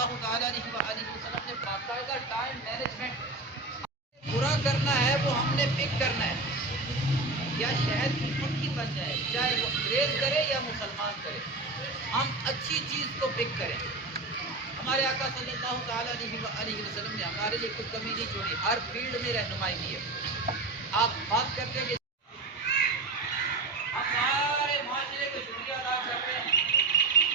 اللہ تعالیٰ علیہ وآلہ وسلم نے باقاعدہ ٹائم مینجمنٹ پورا کرنا ہے، وہ ہم نے پک کرنا ہے، یا شہد کی مکھی بن جائے، چاہے وہ انگریز کرے یا مسلمان کرے، ہم اچھی چیز کو پک کریں۔ ہمارے آقا صلی اللہ تعالیٰ علیہ وآلہ وسلم نے ہمارے لیے کوئی کمی نہیں چھوڑی، ہر فیلڈ میں رہنمائی کی ہے۔ آپ بات کرتے ہیں کہ ہم سارے معاشرے کا شکریہ ادا کرتے ہیں،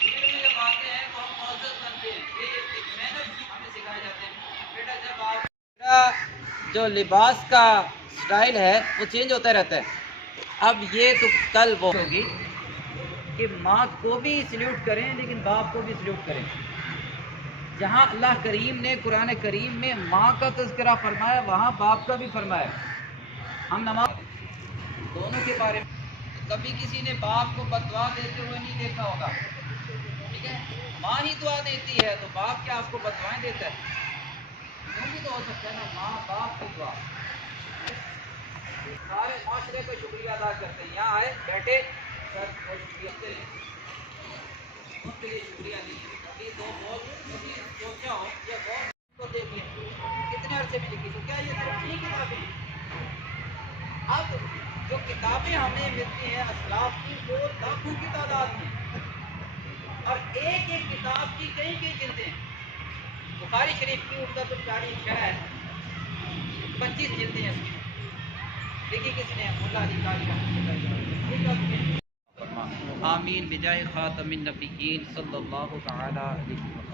فیلڈ میں جب آتے ہیں تو ہم معزز بنتے ہیں، یہ ایک محنت ہمیں سکھائے جاتے ہیں۔ بیٹا جب آپ جو لباس کا سٹائل ہے وہ چینج ہوتا رہتا ہے، اب یہ تو کل وہ ہوگی کہ ماں کو بھی سلیوٹ کریں لیکن باپ کو بھی سلیوٹ کریں۔ جہاں اللہ کریم نے قرآن کریم میں ماں کا تذکرہ فرمایا وہاں باپ کا بھی فرمایا۔ ہم نماز دونوں کے بارے میں کبھی کسی نے باپ کو بددعا دیتے ہوئے نہیں دیکھا ہوگا، ٹھیک ہے؟ ماں ہی دعا دیتی ہے تو باپ کیا آپ کو بددعائیں دیتا ہے؟ یوں بھی تو ہو سکتا ہے نا، ماں باپ کی دعا۔ سارے معاشرے کا شکریہ ادا کرتے ہیں، یہاں آئے بیٹھے سر بہت شکریہ کریں، ان کے لیے شکریہ نہیں ہے۔ ابھی دو بال کبھی سوچا ہو یا بال کو دیکھیں کتنے عرصے میں لکھی، تو کیا یہ صرف تین کتابیں ہیں؟ اب جو کتابیں ہمیں ملتی ہیں اسلاف کی وہ لاکھوں کی تعداد میں، اور ایک ایک کتاب کی کئی کئی جلدیں ہیں۔ بخاری شریف کی عمدۃ القاری شرح ہے، 25 جلدیں ہیں اس کی، لکھی کس نے؟ مولا علی قاری رحمۃ اللہ۔ آمین بجاہ خاتم النبیین صلی اللہ تعالی علیہ وسلم۔